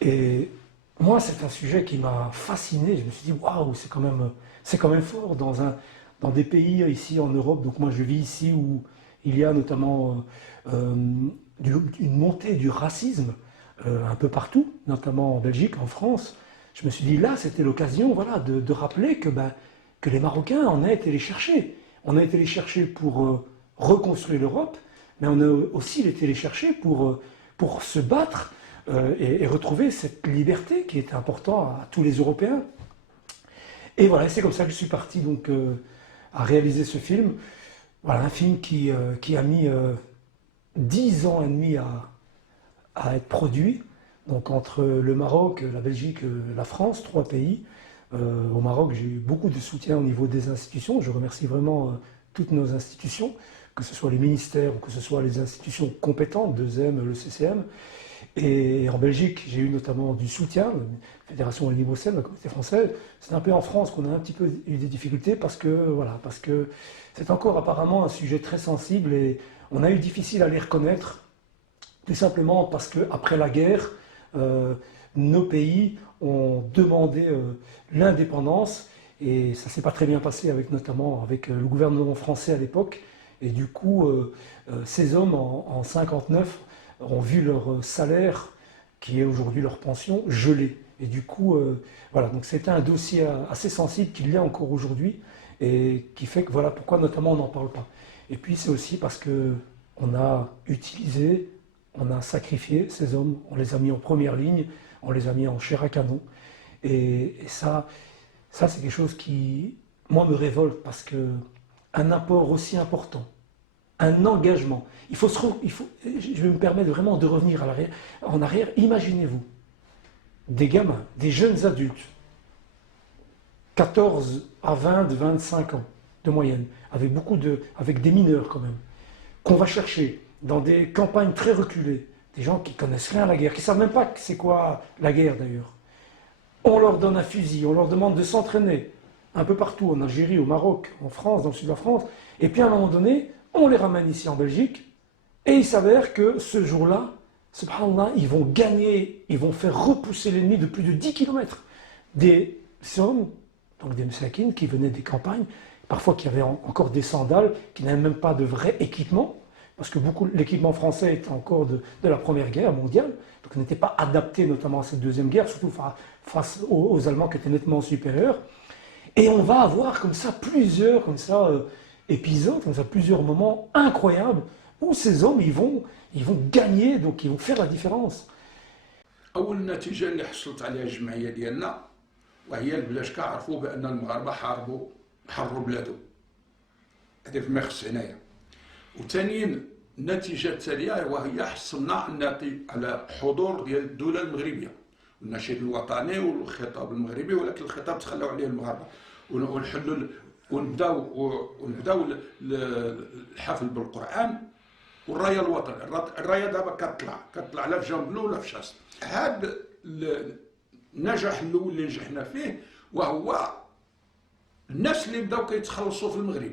Et moi, c'est un sujet qui m'a fasciné. Je me suis dit, waouh, c'est quand même fort dans des pays ici en Europe. Donc moi, je vis ici où il y a notamment euh, une montée du racisme un peu partout, notamment en Belgique, en France. Je me suis dit, là, c'était l'occasion, voilà, de rappeler que les Marocains, on a été les chercher. On a été les chercher pour reconstruire l'Europe, mais on a aussi été les chercher pour se battre et retrouver cette liberté qui est importante à tous les Européens. Et voilà, c'est comme ça que je suis parti donc à réaliser ce film. Voilà, un film qui a mis 10 ans et demi à être produit. Donc entre le Maroc, la Belgique, la France, trois pays. Au Maroc, j'ai eu beaucoup de soutien au niveau des institutions. Je remercie vraiment toutes nos institutions, que ce soit les ministères ou que ce soit les institutions compétentes, 2M, le CCM. Et en Belgique, j'ai eu notamment du soutien, la Fédération Wallonie-Bruxelles, la communauté française. C'est un peu en France qu'on a un petit peu eu des difficultés voilà, parce que c'est encore apparemment un sujet très sensible et on a eu difficile à les reconnaître, tout simplement parce qu'après la guerre, euh, nos pays ont demandé l'indépendance et ça ne s'est pas très bien passé avec notamment avec le gouvernement français à l'époque. Et du coup, ces hommes en 59 ont vu leur salaire, qui est aujourd'hui leur pension, gelé. Et du coup, voilà, donc c'était un dossier assez sensible qu'il y a encore aujourd'hui et qui fait que voilà pourquoi notamment on n'en parle pas. Et puis c'est aussi parce que on a utilisé, on a sacrifié ces hommes, on les a mis en première ligne, on les a mis en chair à canon. Et ça c'est quelque chose qui, moi, me révolte parce que un apport aussi important, un engagement. Je vais me permettre vraiment de revenir en arrière. Imaginez-vous, des gamins, des jeunes adultes, 14 à 20, 25 ans de moyenne, avec des mineurs quand même, qu'on va chercher dans des campagnes très reculées, des gens qui connaissent rien à la guerre, qui ne savent même pas c'est quoi la guerre d'ailleurs. On leur donne un fusil, on leur demande de s'entraîner un peu partout, en Algérie, au Maroc, en France, dans le sud de la France, et puis à un moment donné, on les ramène ici en Belgique, et il s'avère que ce jour-là, subhanallah, ils vont gagner, ils vont faire repousser l'ennemi de plus de 10 kilomètres. Des hommes, donc des messakines qui venaient des campagnes, parfois qui avaient encore des sandales, qui n'avaient même pas de vrai équipement, parce que beaucoup l'équipement français était encore de la Première Guerre mondiale, donc n'était pas adapté notamment à cette Deuxième Guerre, surtout face aux Allemands qui étaient nettement supérieurs. Et on va avoir comme ça plusieurs épisodes, comme ça plusieurs moments incroyables où ces hommes ils vont gagner, donc ils vont faire la différence. اول نتيجه اللي حصلت عليها الجمعيه ديالنا وهي البلاد كعرفوا بان المغاربه حرروا بلادهم، هذه فيما يخص عنايه. وثانيا النتيجه التاليه وهي حصلنا على حضور ديال الدوله المغربيه والنشيد الوطني والخطاب المغربي، ولكن الخطاب تخلوا عليه المغاربه ونحلوا ونبداو الحفل بالقران والرايه الوطني. الرايه دابا كتطلع لا في جنبلو ولا في شاص. هذا النجاح الاول اللي نجحنا فيه وهو الناس اللي بداو كيتخلصوا في المغرب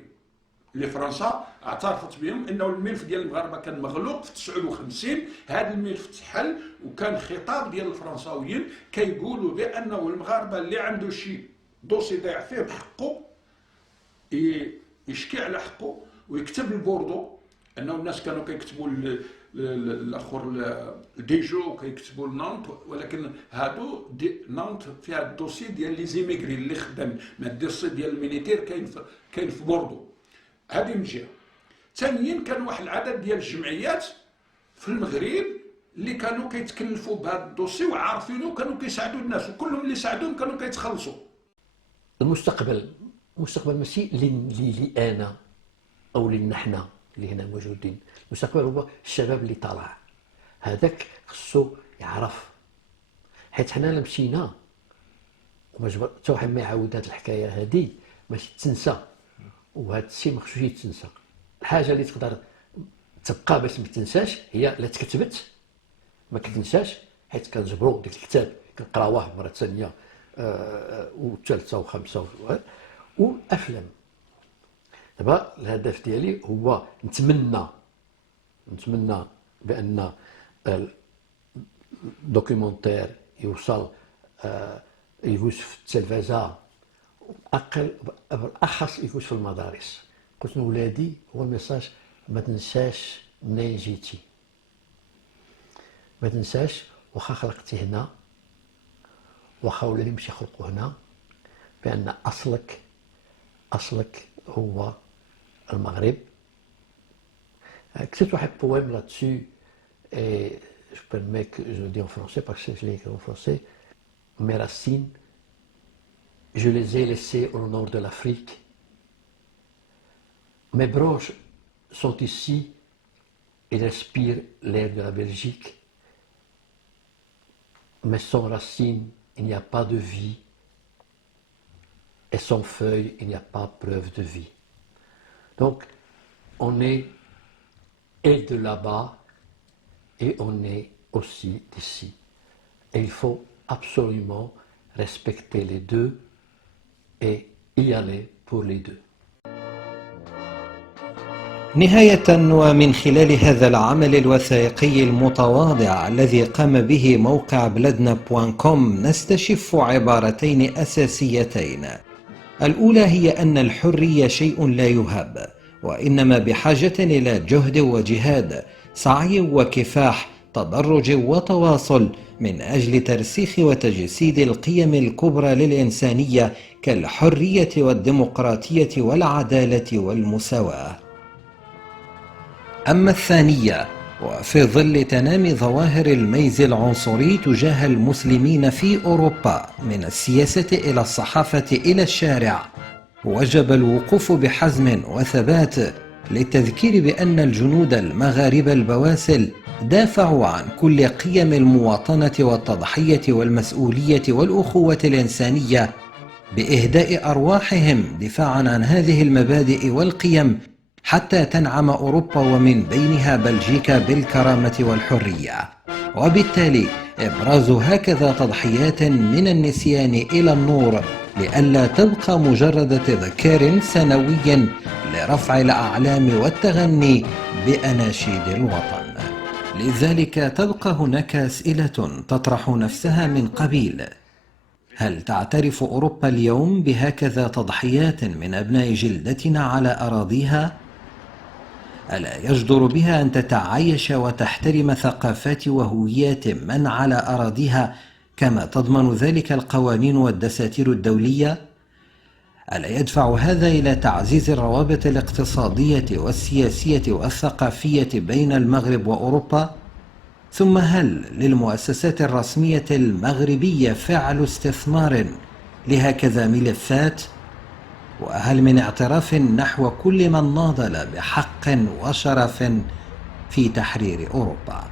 اللي فرنسا اعترفت بهم انه الملف ديال المغاربه كان مغلوق في 59. هذا الملف تحل وكان خطاب ديال الفرنساويين كيقولوا بانه المغاربه اللي عنده شي دوسي ضايع فيه بحقه يشكي على حقه ويكتب البوردو. انه الناس كانوا كيكتبوا الاخر ديجو وكيكتبوا نانت، ولكن هادو نانت فيها الدوسي ديال لي زيميغري اللي خدام، ما الدوسي ديال الميليتير كاين في بوردو. هذه من جهه. ثانيا كان واحد العدد ديال الجمعيات في المغرب اللي كانوا كيتكلفوا بهذا الدوسي وعارفينه وكانوا كيساعدوا الناس، وكلهم اللي ساعدوهم كانوا كيتخلصوا. المستقبل ماشي لي انا او لينا حنا اللي هنا موجودين. المستقبل هو الشباب اللي طالع، هذاك خصو يعرف، حيت حنا لا مشينا وما جبر حتى واحد ما يعاود هذه الحكايه هذه ماشي تنسى، وهذا الشيء ما خصوش يتنسى. الحاجه اللي تقدر تبقى باش ما تنساش هي لا تكتبت ما كتنساش، حيت كنجبروا ديك الكتاب كنقراوه مره ثانيه والثالثه وخامسه وافلام. دابا الهدف ديالي هو نتمنى بان الدوكيومونتير يوصل يجوز في التلفزة، بالأخص يجوز في المدارس. قلت لولادي هو الميساج: ما تنساش منين جيتي، ما تنساش واخا خلقتي هنا، واخا ولادي مش يخلقوا هنا، بأن أصلك هو المغرب. كتبت واحد بويم là-dessus et je permets que je le dis en français parce que je l'ai écrit en français. Mes racines, je les ai laissées au nord de l'Afrique. Mes branches sont ici et respirent l'air de la Belgique. Mais sans racines, il n'y a pas de vie. Et sans feuilles, il n'y a pas preuve de vie. Donc, on est et de là-bas et on est aussi d'ici. Et il faut absolument respecter les deux et y aller pour les deux. نهاية، ومن خلال هذا العمل الوثائقي المتواضع الذي قام به موقع بلادنا.com نستشف عبارتين أساسيتين. الأولى هي أن الحرية شيء لا يهاب، وإنما بحاجة إلى جهد وجهاد، سعي وكفاح، تدرج وتواصل من أجل ترسيخ وتجسيد القيم الكبرى للإنسانية كالحرية والديمقراطية والعدالة والمساواة. أما الثانية، وفي ظل تنامي ظواهر الميز العنصري تجاه المسلمين في أوروبا من السياسة إلى الصحافة إلى الشارع، وجب الوقوف بحزم وثبات للتذكير بأن الجنود المغاربة البواسل دافعوا عن كل قيم المواطنة والتضحية والمسؤولية والأخوة الإنسانية بإهداء أرواحهم دفاعا عن هذه المبادئ والقيم حتى تنعم أوروبا ومن بينها بلجيكا بالكرامة والحرية. وبالتالي إبراز هكذا تضحيات من النسيان إلى النور لئلا تبقى مجرد تذكار سنوي لرفع الأعلام والتغني بأناشيد الوطن. لذلك تبقى هناك أسئلة تطرح نفسها من قبيل: هل تعترف أوروبا اليوم بهكذا تضحيات من أبناء جلدتنا على أراضيها؟ ألا يجدر بها أن تتعايش وتحترم ثقافات وهويات من على أراضيها كما تضمن ذلك القوانين والدساتير الدولية؟ ألا يدفع هذا إلى تعزيز الروابط الاقتصادية والسياسية والثقافية بين المغرب وأوروبا؟ ثم هل للمؤسسات الرسمية المغربية فعل استثمار لهكذا ملفات؟ وهل من اعتراف نحو كل من ناضل بحق وشرف في تحرير أوروبا؟